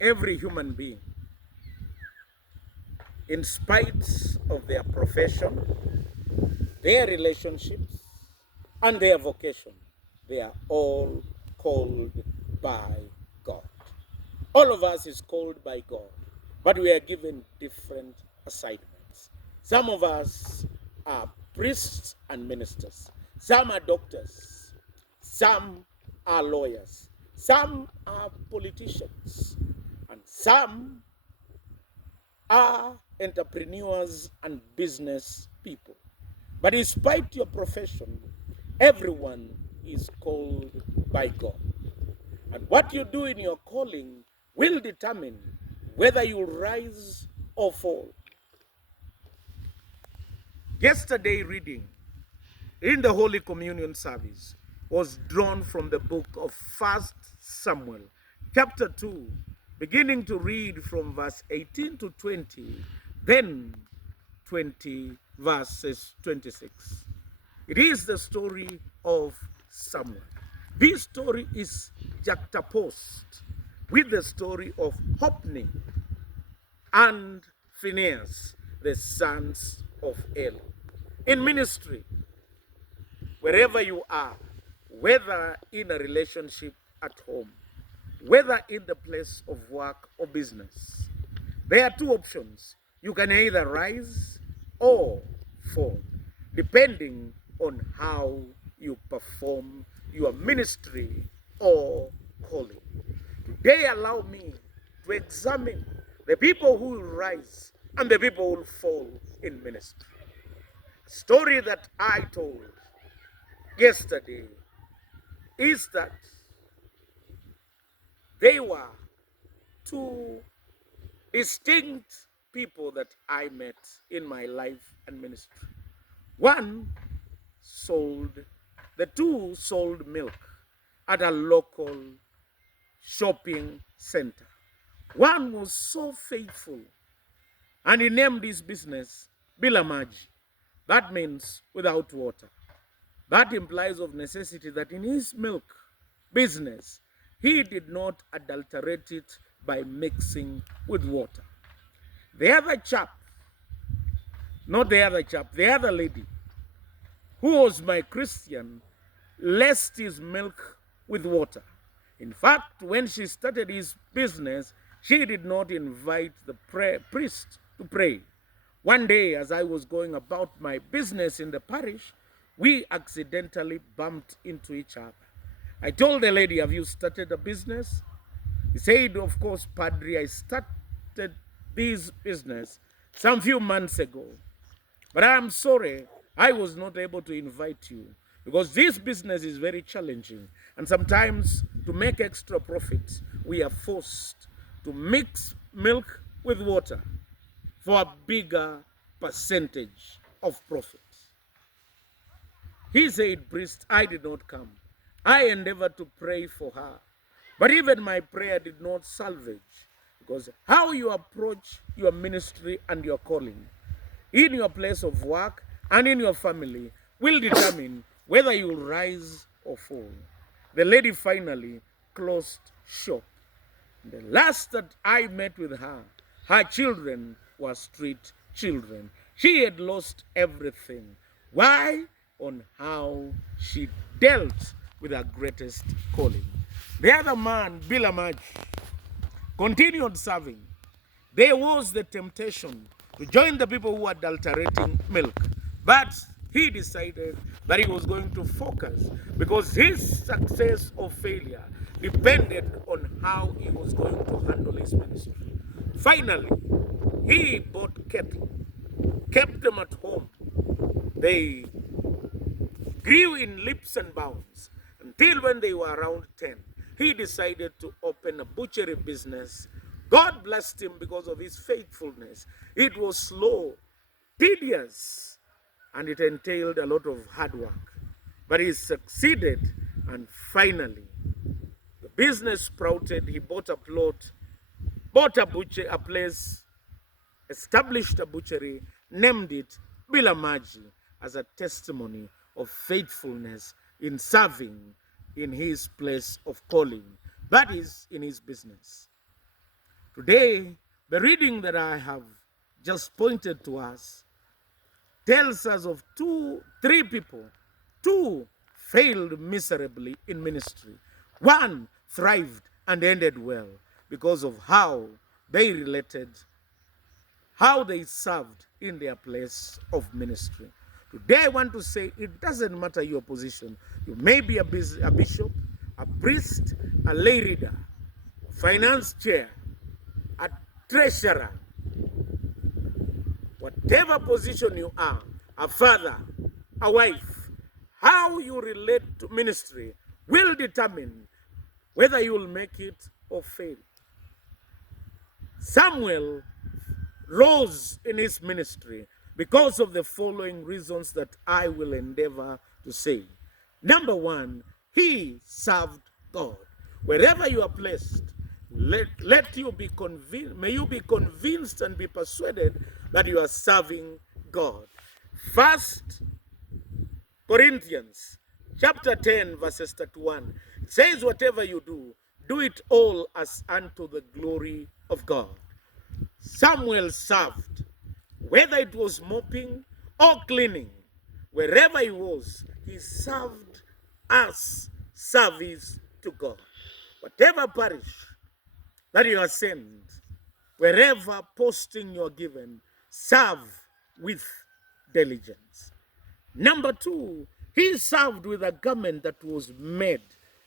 every human being, in spite of their profession, their relationships, and their vocation, they are all called by God. All of us is called by God, but we are given different assignments. Some of us are priests and ministers. Some are doctors. Some are lawyers. Some are politicians. And some are entrepreneurs and business people. But despite your profession, everyone is called by God. And what you do in your calling will determine whether you rise or fall. Yesterday reading in the Holy Communion service was drawn from the book of 1 Samuel, chapter 2, beginning to read from verse 18 to 20, then 20 verses 26. It is the story of Samuel. This story is juxtaposed with the story of Hophni and Phinehas, the sons of Eli. In ministry, wherever you are, whether in a relationship at home, whether in the place of work or business, there are two options. You can either rise or fall, depending on how you perform your ministry or calling. Today, allow me to examine the people who will rise and the people who will fall in ministry. A story that I told yesterday is that they were two distinct people that I met in my life and ministry. One sold, the two sold milk at a local shopping center. One was so faithful and he named his business Bilamaji. That means without water. That implies of necessity that in his milk business, he did not adulterate it by mixing with water. The other chap, not the other chap, the other lady, who was my Christian, laced his milk with water. In fact, when she started his business, she did not invite the priest to pray. One day, as I was going about my business in the parish, we accidentally bumped into each other. I told the lady, "Have you started a business?" He said, "Of course, Padre, I started this business some few months ago. But I'm sorry, I was not able to invite you because this business is very challenging. And sometimes to make extra profits, we are forced to mix milk with water for a bigger percentage of profits." He said, "Priest, I did not come. I endeavored to pray for her. But even my prayer did not salvage, because how you approach your ministry and your calling in your place of work and in your family will determine whether you will rise or fall." The lady finally closed shop. The last that I met with her, her children were street children. She had lost everything. Why? On how she dealt with her greatest calling. The other man, Bilamaj, continued serving. There was the temptation to join the people who were adulterating milk. But he decided that he was going to focus because his success or failure depended on how he was going to handle his ministry. Finally, he bought cattle, kept them at home. They grew in leaps and bounds until when they were around 10, he decided to open a butchery business. God blessed him because of his faithfulness. It was slow, tedious, and it entailed a lot of hard work. But he succeeded, and finally, the business sprouted. He bought a plot, bought a place, established a butchery, named it Bilamaji as a testimony of faithfulness in serving in his place of calling, that is, in his business. Today, the reading that I have just pointed to us tells us of three people. Two failed miserably in ministry. One thrived and ended well because of how they related, how they served in their place of ministry. Today, I want to say it doesn't matter your position. You may be a bishop, a priest, a lay reader, a finance chair, a treasurer, whatever position you are, a father, a wife, how you relate to ministry will determine whether you will make it or fail. Samuel rose in his ministry because of the following reasons that I will endeavor to say. Number one, he served God. Wherever you are placed, let you be convinced, may you be convinced and be persuaded that you are serving God. First Corinthians chapter 10 verses 31 says, whatever you do, do it all as unto the glory of God. Samuel served, whether it was mopping or cleaning, wherever he was, he served as service to God. Whatever parish that you are sent, wherever posting you are given, serve with diligence. Number two, he served with a garment that was made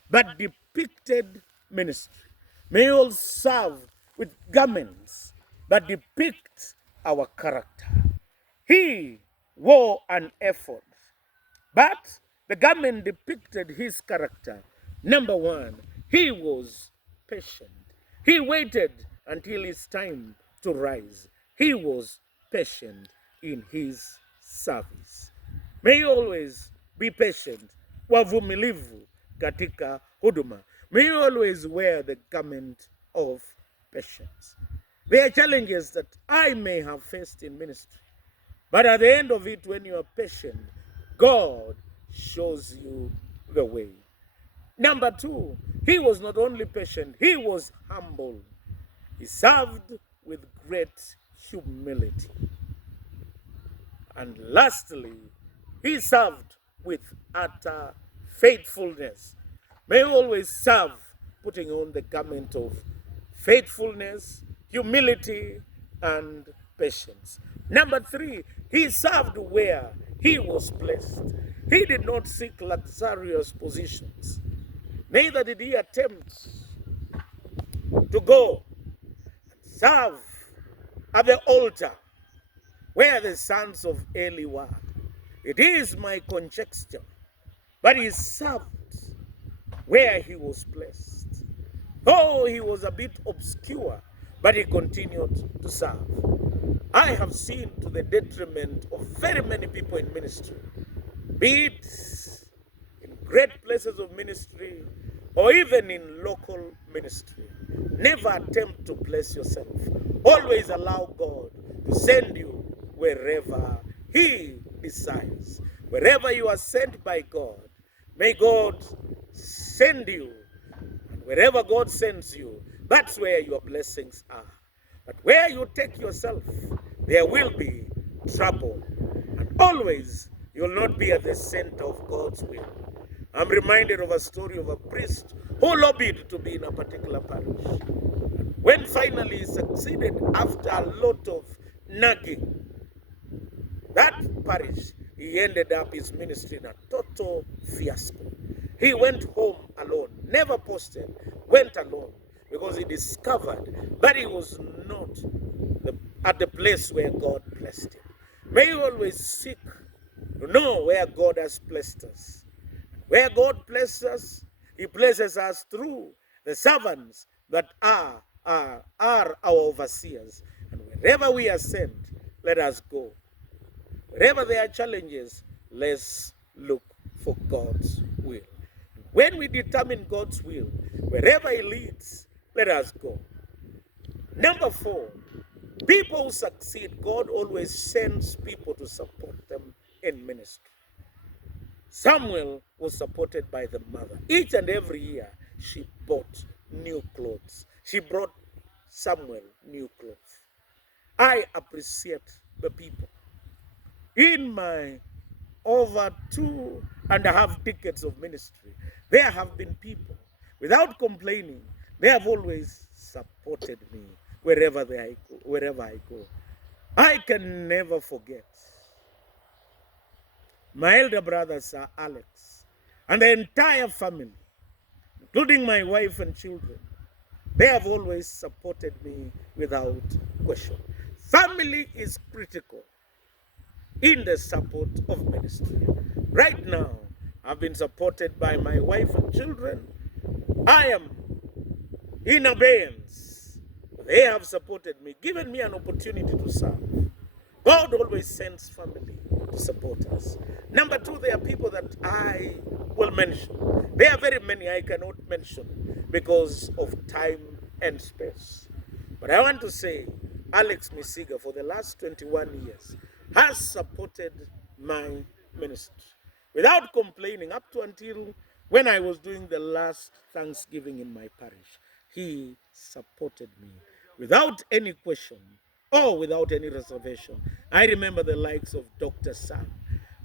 that depicted ministry. May you all serve with garments that depict our character. He wore an ephod, but the garment depicted his character. Number one, he was patient. He waited until his time to rise. He was patient in his service. May you always be patient, wavumilivu katika huduma. May you always wear the garment of patience. There are challenges that I may have faced in ministry, but at the end of it, when you are patient, God shows you the way. Number two, he was not only patient, he was humble. He served with great humility. And lastly, he served with utter faithfulness. May you always serve putting on the garment of faithfulness, humility, and patience. Number three, he served where he was placed. He did not seek luxurious positions. Neither did he attempt to go and serve at the altar where the sons of Eli were. It is my conjecture, but he served where he was placed. Though he was a bit obscure, but he continued to serve. I have seen to the detriment of very many people in ministry, be it in great places of ministry or even in local ministry. Never attempt to place yourself. Always allow God to send you wherever he decides. Wherever you are sent by God, may God send you. And wherever God sends you, that's where your blessings are. But where you take yourself, there will be trouble. And always, you will not be at the center of God's will. I'm reminded of a story of a priest who lobbied to be in a particular parish. And when finally he succeeded after a lot of nagging, that parish, he ended up his ministry in a total fiasco. He went home alone, never posted, went alone, because he discovered that he was not at the place where God placed him. May you always seek to know where God has placed us. Where God places us, he places us through the servants that are our overseers. And wherever we are sent, let us go. Wherever there are challenges, let's look for God's will. When we determine God's will, wherever he leads, let us go. Number four, people who succeed, God always sends people to support them in ministry. Samuel was supported by the mother. Each and every year, she bought new clothes. She brought Samuel new clothes. I appreciate the people. In my over 2.5 decades of ministry, there have been people, without complaining, they have always supported me wherever I go. I can never forget my elder brother, Sir Alex, and the entire family, including my wife and children. They have always supported me without question. Family is critical in the support of ministry. Right now, I've been supported by my wife and children. I am in abeyance. They have supported me, given me an opportunity to serve. God always sends family to support us. Number two, there are people that I will mention. There are very many I cannot mention because of time and space. But I want to say, Alex Misiga, for the last 21 years, has supported my ministry without complaining up to until when I was doing the last Thanksgiving in my parish. He supported me without any question or without any reservation. I remember the likes of Dr. Sam.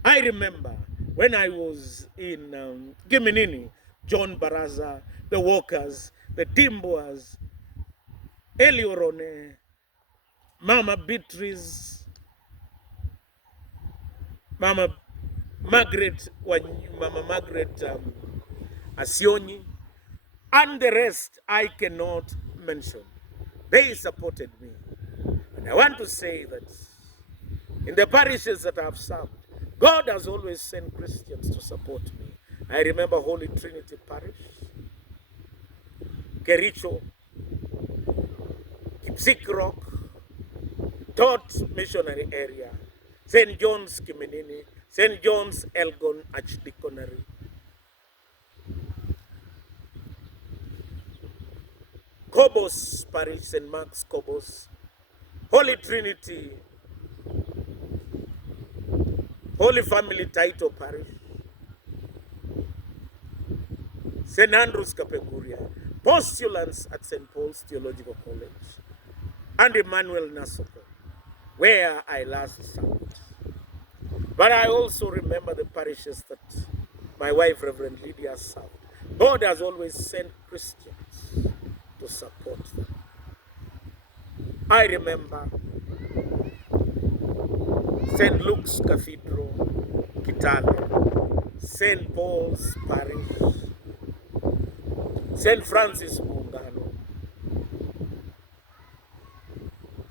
I remember when I was in Giminini, John Baraza, the Walkers, the Dimboas, Eliorone, Mama Beatrice, Mama Margaret, Mama Margaret Asioni, and the rest I cannot mention. They supported me. And I want to say that in the parishes that I've served, God has always sent Christians to support me. I remember Holy Trinity Parish, Kericho, Kipsik Rock, Tot Missionary Area, St. John's Kiminini, St. John's Elgon Archdeaconry, Kobos Parish, St. Mark's Kobos, Holy Trinity, Holy Family Title Parish, St. Andrew's Kapenguria, postulants at St. Paul's Theological College, and Emmanuel Nasoko, where I last served. But I also remember the parishes that my wife, Reverend Lydia, served. God has always sent Christians to support them. I remember St. Luke's Cathedral, Kitale, St. Paul's Parish, St. Francis Muungano,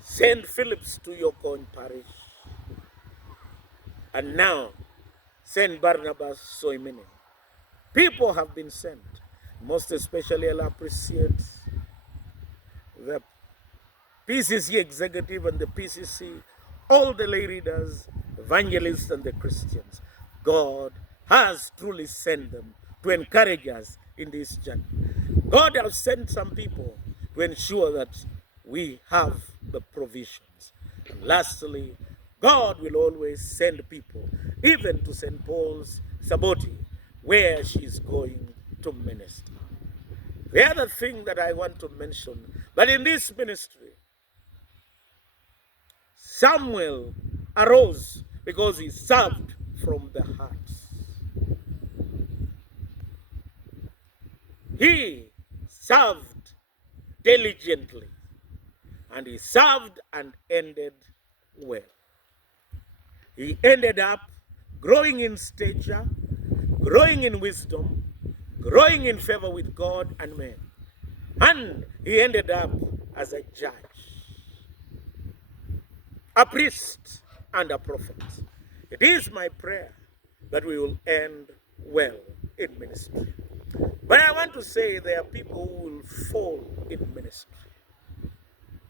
St. Philip's Tuyokon Parish, and now St. Barnabas Soimene. People have been sent. Most especially, I'll appreciate the PCC executive and the PCC, all the lay readers, evangelists, and the Christians. God has truly sent them to encourage us in this journey. God has sent some people to ensure that we have the provisions. And lastly, God will always send people, even to St. Paul's Saboti, where she is going to minister. The other thing that I want to mention, that in this ministry, Samuel arose because he served from the heart. He served diligently, and he served and ended well. He ended up growing in stature, growing in wisdom, growing in favor with God and men. And he ended up as a judge, a priest, and a prophet. It is my prayer that we will end well in ministry. But I want to say there are people who will fall in ministry.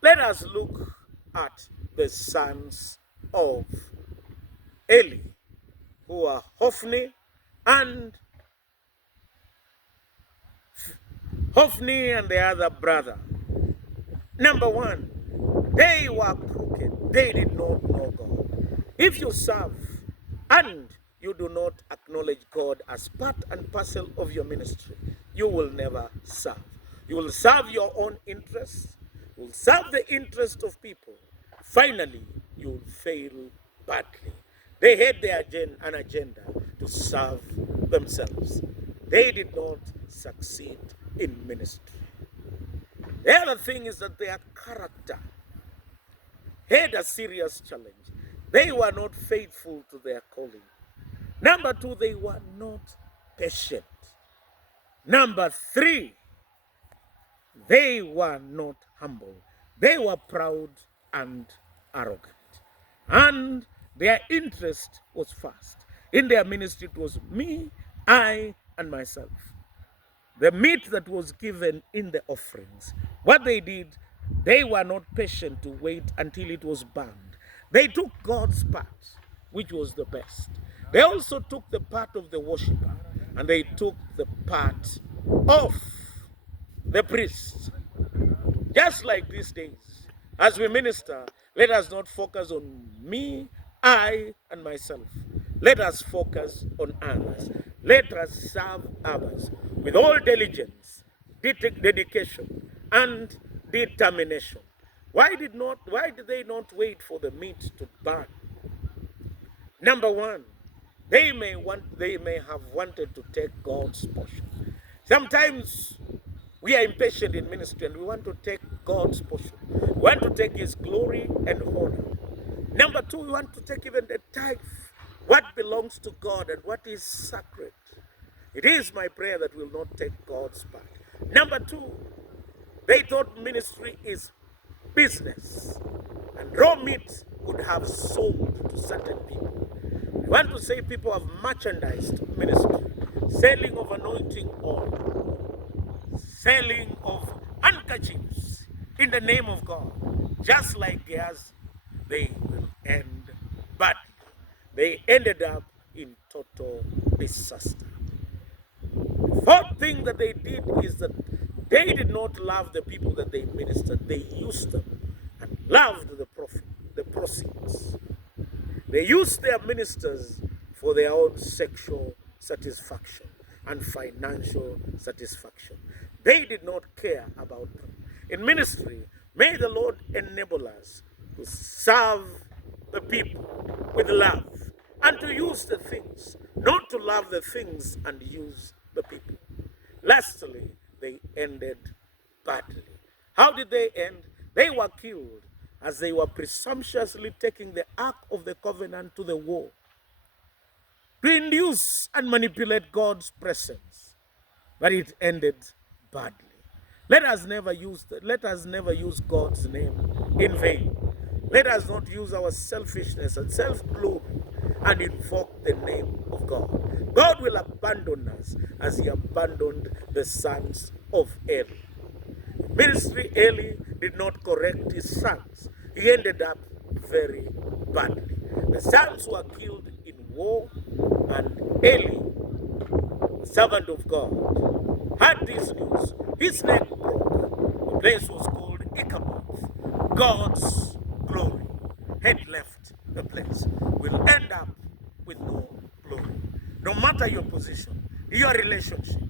Let us look at the sons of Eli, who are Hophni and the other brother. Number one, they were crooked. They did not know God. If you serve and you do not acknowledge God as part and parcel of your ministry, you will never serve. You will serve your own interests. You will serve the interest of people, finally you'll fail badly. They had an agenda to serve themselves. They did not succeed in ministry. The other thing is that their character had a serious challenge. They were not faithful to their calling. Number two, they were not patient. Number three, they were not humble. They were proud and arrogant. And their interest was first. In their ministry, it was me, I, and myself. The meat that was given in the offerings, what they did, they were not patient to wait until it was burned. They took God's part, which was the best. They also took the part of the worshiper, and they took the part of the priest. Just like these days, as we minister, let us not focus on me, I, and myself. Let us focus on others. Let us serve others with all diligence, dedication, and determination. Why did they not wait for the meat to burn? Number one, they may have wanted to take God's portion. Sometimes we are impatient in ministry and we want to take God's portion. We want to take His glory and honor. Number two, we want to take even the tithe, what belongs to God and what is sacred. It is my prayer that we will not take God's part. Number two, they thought ministry is business, and raw meat would have sold to certain people. I want to say people have merchandised ministry, selling of anointing oil, selling of handkerchiefs in the name of God. Just like Gehazi, they will end badly. They ended up in total disaster. Fourth thing that they did is that they did not love the people that they ministered. They used them and loved the proceeds. They used their ministers for their own sexual satisfaction and financial satisfaction. They did not care about them. In ministry, may the Lord enable us to serve the people with love and to use the things, not to love the things and use the people. Lastly, they ended badly. How did they end? They were killed as they were presumptuously taking the Ark of the Covenant to the war to induce and manipulate God's presence. But it ended badly. Let us never use God's name in vain. Let us not use our selfishness and self-glory and invoke the name of God. God will abandon us as He abandoned the sons of Eli. Ministry, Eli did not correct his sons. He ended up very badly. The sons were killed in war, and Eli, servant of God, had this news. His neck broke. The place was called Ichabod. God's glory had left the place. Will end up with no glory. No matter your position, your relationship,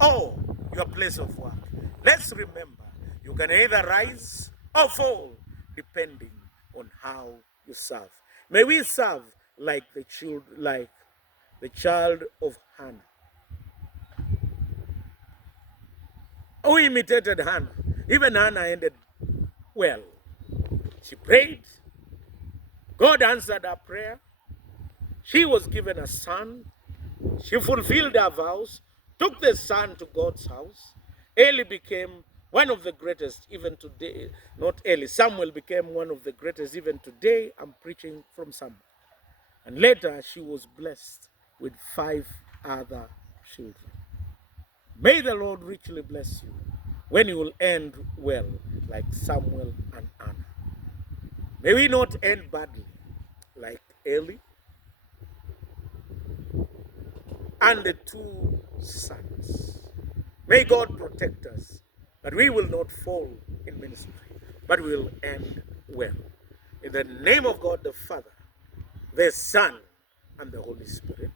or your place of work, let's remember you can either rise or fall depending on how you serve. May we serve like the child of Hannah, who imitated Hannah. Even Hannah ended well. She prayed. God answered her prayer. She was given a son. She fulfilled her vows, took the son to God's house. Eli became one of the greatest even today. Not Eli, Samuel became one of the greatest even today. I'm preaching from Samuel. And later she was blessed with 5 other children. May the Lord richly bless you when you will end well like Samuel and Anna. May we not end badly like Eli and the 2 sons. May God protect us, that we will not fall in ministry, but we will end well. In the name of God the Father, the Son, and the Holy Spirit.